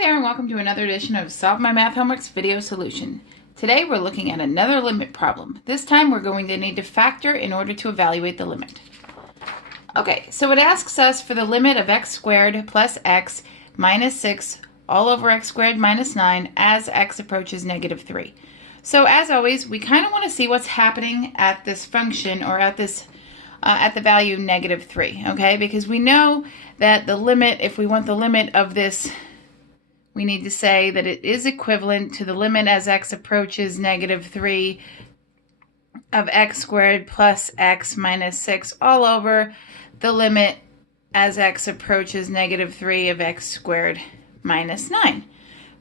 there and welcome to another edition of Solve My Math Homework's video solution. Today we're looking at another limit problem. This time we're going to need to factor in order to evaluate the limit. Okay, so it asks us for the limit of x squared plus x minus 6 all over x squared minus 9 as x approaches negative 3. So as always, we kind of want to see what's happening at this function or at this at the value negative 3, okay? Because we know that the limit, if we want the limit of this, we need to say that it is equivalent to the limit as x approaches negative 3 of x squared plus x minus 6 all over the limit as x approaches negative 3 of x squared minus 9.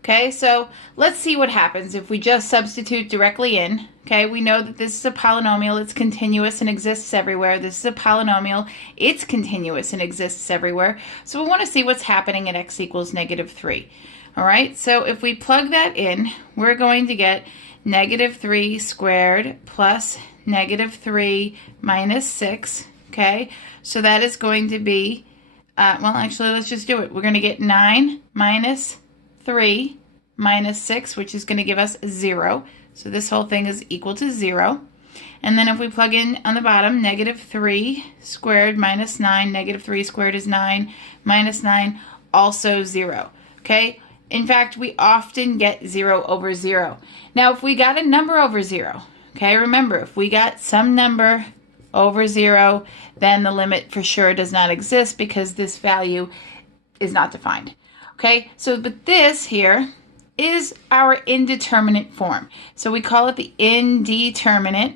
Okay, so let's see what happens if we just substitute directly in. Okay, we know that this is a polynomial, it's continuous and exists everywhere. This is a polynomial, it's continuous and exists everywhere. So we want to see what's happening at x equals negative 3. All right, so if we plug that in, we're going to get negative 3 squared plus negative 3 minus 6. Okay, so that is going to be, well, actually, let's just do it. We're going to get 9 minus 3 minus 6, which is going to give us 0. So this whole thing is equal to 0. And then if we plug in on the bottom, negative 3 squared minus 9, negative 3 squared is 9, minus 9, also 0. Okay? In fact, we often get 0 over 0. Now, if we got a number over 0, okay, remember, if we got some number over 0, then the limit for sure does not exist because this value is not defined. Okay, so but this here is our indeterminate form. So we call it the indeterminate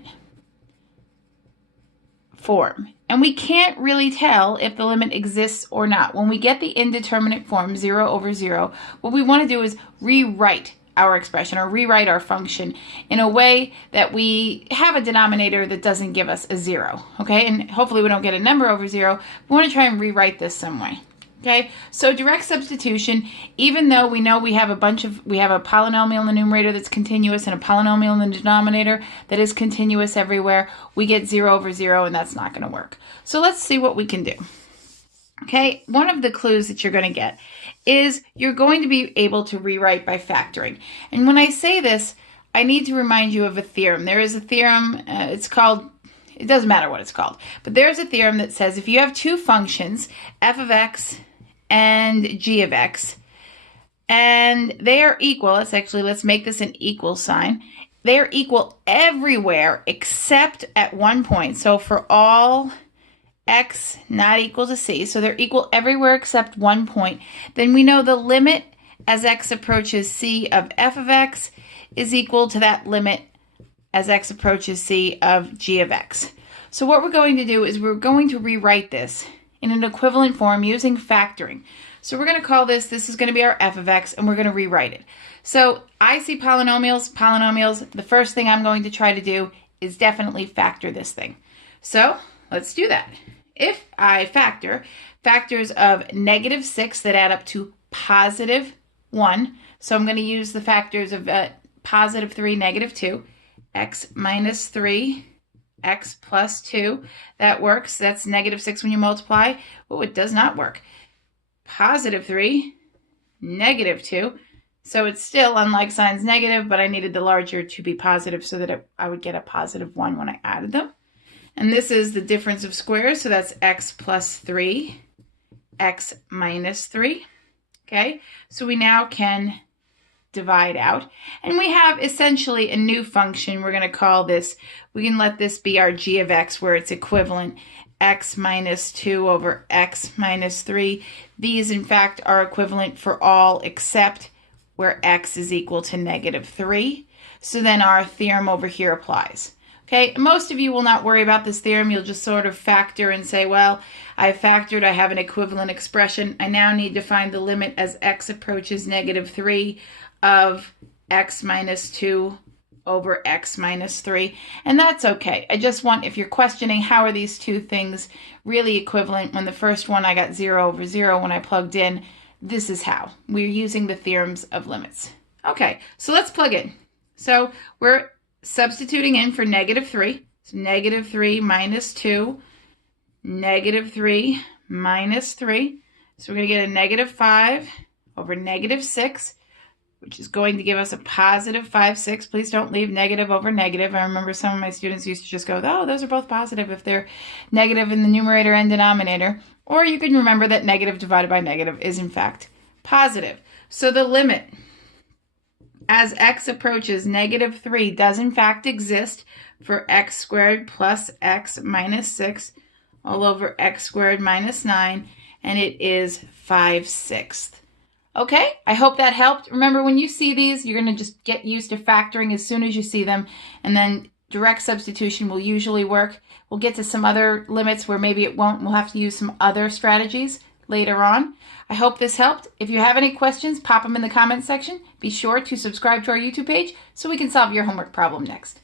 form. And we can't really tell if the limit exists or not. When we get the indeterminate form, 0 over 0, what we want to do is rewrite our expression or rewrite our function in a way that we have a denominator that doesn't give us a 0. Okay, and hopefully we don't get a number over 0. We want to try and rewrite this some way. Okay, so direct substitution, even though we know we have a polynomial in the numerator that's continuous and a polynomial in the denominator that is continuous everywhere, we get 0 over 0 and that's not going to work. So let's see what we can do. Okay, one of the clues that you're going to get is you're going to be able to rewrite by factoring. And when I say this, I need to remind you of a theorem. There is a theorem, it's called, it doesn't matter what it's called, but there's a theorem that says if you have two functions, f of x and g of x, and they are equal, let's make this an equal sign. They are equal everywhere except at one point. So for all x not equal to c, so they're equal everywhere except one point, then we know the limit as x approaches c of f of x is equal to that limit as x approaches c of g of x. So what we're going to do is we're going to rewrite this in an equivalent form using factoring. So we're going to call this is going to be our f of x, and we're going to rewrite it. So I see polynomials. The first thing I'm going to try to do is definitely factor this thing. So let's do that. If I factors of negative 6 that add up to positive 1, so I'm going to use the factors of positive 3, negative 2, x minus 3, x plus 2, that works. That's negative 6 when you multiply. Oh, it does not work. Positive 3, negative 2. So it's still, unlike signs, negative, but I needed the larger to be positive so that I would get a positive 1 when I added them. And this is the difference of squares, so that's x plus 3, x minus 3. Okay, so we now can divide out. And we have essentially a new function. We're going to call this, we can let this be our g of x, where it's equivalent x minus 2 over x minus 3. These, in fact, are equivalent for all except where x is equal to negative 3. So then our theorem over here applies. Okay, most of you will not worry about this theorem. You'll just sort of factor and say, well, I've factored, I have an equivalent expression. I now need to find the limit as x approaches negative 3 of x minus 2 over x minus 3. And that's okay. I just want, if you're questioning how are these two things really equivalent, when the first one I got 0 over 0 when I plugged in, this is how. We're using the theorems of limits. Okay, so let's plug in. So we're substituting in for negative 3. So negative 3 minus 2, negative 3 minus 3. So we're going to get a negative 5 over negative 6, which is going to give us a positive 5, 6. Please don't leave negative over negative. I remember some of my students used to just go, oh, those are both positive if they're negative in the numerator and denominator. Or you can remember that negative divided by negative is in fact positive. So the limit as x approaches negative 3 does in fact exist for x squared plus x minus 6 all over x squared minus 9, and it is 5/6. Okay, I hope that helped. Remember, when you see these, you're going to just get used to factoring as soon as you see them, and then direct substitution will usually work. We'll get to some other limits where maybe it won't. We'll have to use some other strategies later on. I hope this helped. If you have any questions, pop them in the comments section. Be sure to subscribe to our YouTube page so we can solve your homework problem next.